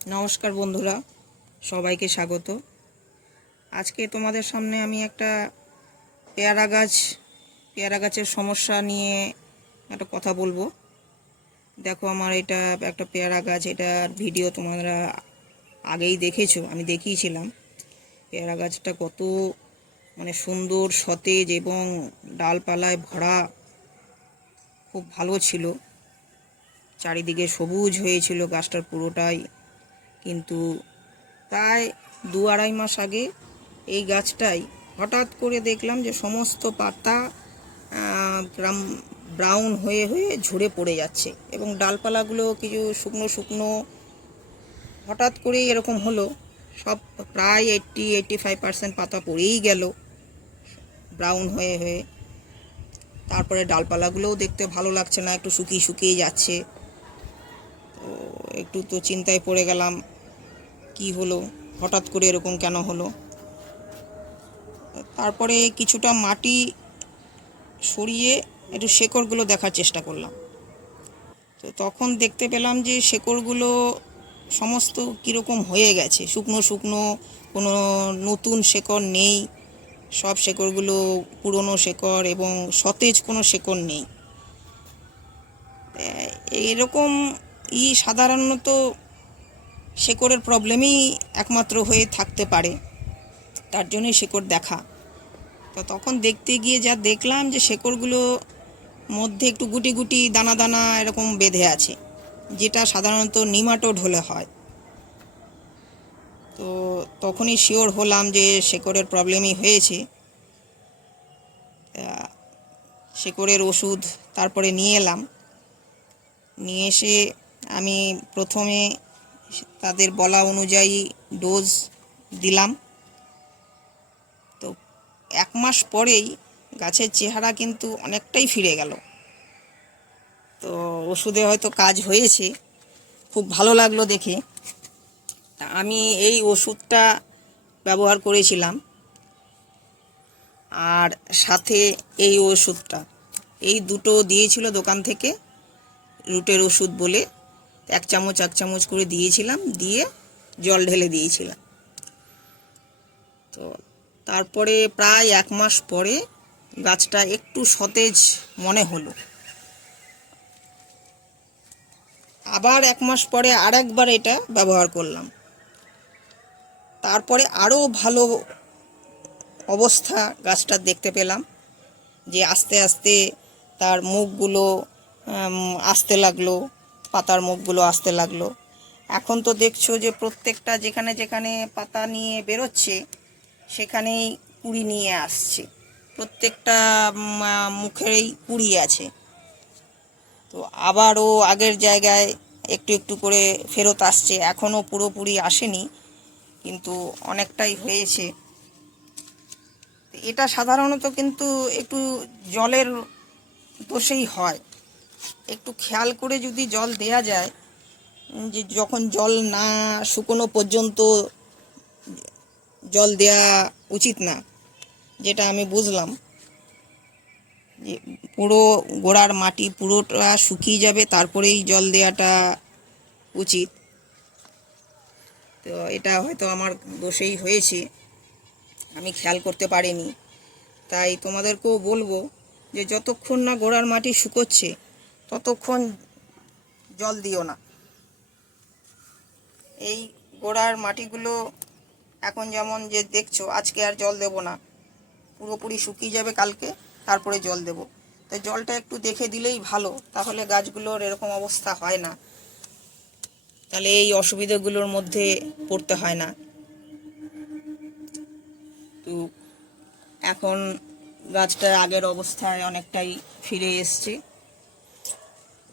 নমস্কার বন্ধুরা, সবাইকে স্বাগত। আজকে তোমাদের সামনে আমি একটা পেয়ারা গাছের সমস্যা নিয়ে একটা কথা বলবো। দেখো, আমার এটা একটা পেয়ারা গাছ, এটার ভিডিও তোমরা আগেই দেখেছো, আমি দেখিয়েছিলাম। পেয়ারা গাছটা কত সুন্দর, সতেজ এবং ডালপালায় ভরা, খুব ভালো ছিল। চারিদিকে সবুজ হয়েছিল গাছটার পুরোটাই। কিন্তু প্রায় 2-2.5 মাস আগে এই গাছটাই হঠাৎ করে দেখলাম যে সমস্ত পাতা ব্রাউন হয়ে হয়ে ঝরে পড়ে যাচ্ছে এবং ডালপালাগুলো কিছু শুকনো শুকনো হঠাৎ করেই এরকম হলো। সব প্রায় 80-85% পাতা পড়েই গেল ব্রাউন হয়ে হয়ে। তারপরে ডালপালাগুলোও দেখতে ভালো লাগছে না, একটু শুকিয়ে শুকিয়ে যাচ্ছে। তো একটু তো চিন্তায় পড়ে গেলাম, কি হলো, হঠাৎ করে এরকম কেন হলো। তারপরে কিছুটা মাটি সরিয়ে একটু শেকড়গুলো দেখার চেষ্টা করলাম। তো তখন দেখতে পেলাম যে শেকড়গুলো সমস্ত কীরকম হয়ে গেছে, শুকনো শুকনো, কোনো নতুন শেকড় নেই। সব শেকড়গুলো পুরনো শেকড় এবং সতেজ কোনো শেকড় নেই। এরকম সাধারণত শেকড়ের প্রবলেমই একমাত্র হয়ে থাকতে পারে, তার জন্যই শেকড় দেখা। তো তখন দেখতে গিয়ে যা দেখলাম যে শেকড়গুলো মধ্যে একটু গুটি গুটি দানা দানা এরকম বেঁধে আছে, যেটা সাধারণত নিমাটোড হলে হয়। তো তখনই শিওর হলাম যে শেকড়ের প্রবলেমই হয়েছে। শেকড়ের ওষুধ তারপরে নিয়ে এলাম। নিয়ে এসে আমি প্রথমে তাদের বলা অনুযায়ী ডোজ দিলাম। তো 1 মাস পরেই গাছের চেহারা কিন্তু অনেকটাই ফিরে গেল। তো ওষুধে হয়তো কাজ হয়েছে, খুব ভালো লাগলো দেখে। আমি এই ওষুধটা ব্যবহার করেছিলাম, আর সাথে এই ওষুধটা, এই দুটো দিয়েছিল দোকান থেকে, রুটের ওষুধ বলে 1 চামচ করে দিয়েছিলাম, দিয়ে জল ঢেলে দিয়েছিলাম। তো তারপরে প্রায় 1 মাস পরে গাছটা একটু সতেজ মনে হলো। আবার 1 মাস পরে আরেকবার এটা ব্যবহার করলাম। তারপরে আরও ভালো অবস্থা গাছটা দেখতে পেলাম, যে আস্তে আস্তে তার মুখগুলো আসতে লাগলো, পাতার মুখগুলো আসতে লাগলো। এখন তো দেখছো যে প্রত্যেকটা যেখানে যেখানে পাতা নিয়ে বেরোচ্ছে সেখানেই কুঁড়ি নিয়ে আসছে, প্রত্যেকটা মুখেরই কুঁড়ি আছে। তো আবারও আগের জায়গায় একটু একটু করে ফেরত আসছে, এখনও পুরোপুরি আসেনি, কিন্তু অনেকটাই হয়েছে। এটা সাধারণত কিন্তু একটু জলের দোষেই হয়। একটু খেয়াল করে যদি জল দেয়া যায়, যে যখন জল না শুকনো পর্যন্ত জল দেয়া উচিত না, যেটা আমি বুঝলাম, যে পুরো গোড়ার মাটি পুরোটা শুকিয়ে যাবে তারপরেই জল দেওয়াটা উচিত। তো এটা হয়তো আমার দোষেই হয়েছে, আমি খেয়াল করতে পারিনি। তাই তোমাদেরকেও বলবো যে যতক্ষণ না গোড়ার মাটি শুকোচ্ছে ততক্ষণ জল দিও না। এই গোড়ার মাটিগুলো এখন যেমন যে দেখছো, আজকে আর জল দেব না, পুরোপুরি শুকিয়ে যাবে কালকে, তারপরে জল দেব। তাই জলটা একটু দেখে দিলেই ভালো, তাহলে গাছগুলোর এরকম অবস্থা হয় না, তাহলে এই অসুবিধাগুলোর মধ্যে পড়তে হয় না। তো এখন গাছটা আগের অবস্থায় অনেকটাই ফিরে এসছে।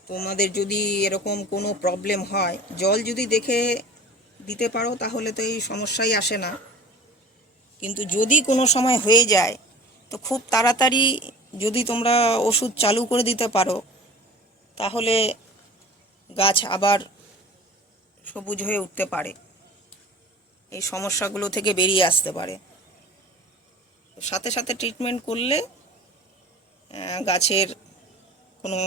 তোমাদের যদি এরকম কোনো প্রবলেম হয়, জল যদি দেখে দিতে পারো তাহলে তো এই সমস্যাই আসে না। কিন্তু যদি কোনো সময় হয়ে যায়, তো খুব তাড়াতাড়ি যদি তোমরা ওষুধ চালু করে দিতে পারো, তাহলে গাছ আবার সবুজ হয়ে উঠতে পারে, এই সমস্যাগুলো থেকে বেরিয়ে আসতে পারে। সাথে সাথে ট্রিটমেন্ট করলে গাছের কোনো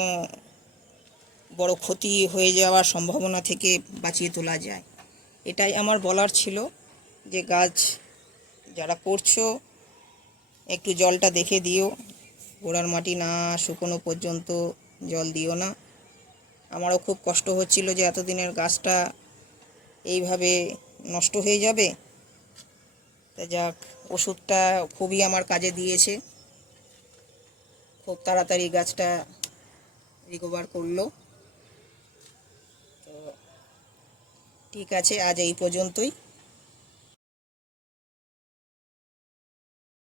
বড় ক্ষতি হয়ে যাওয়ার সম্ভাবনা থেকে বাঁচিয়ে তোলা যায়। এটাই আমার বলার ছিল যে গাছ যারা করছো একটু জলটা দেখে দিও, গোড়ার মাটি না শুকনো পর্যন্ত জল দিও না। আমারও খুব কষ্ট হচ্ছিল যে এতদিনের গাছটা এইভাবে নষ্ট হয়ে যাবে। তা যাক, ওষুধটা খুবই আমার কাজে দিয়েছে, খুব তাড়াতাড়ি গাছটা রিকভার করলো। তো ঠিক আছে, আজ এই পর্যন্তই।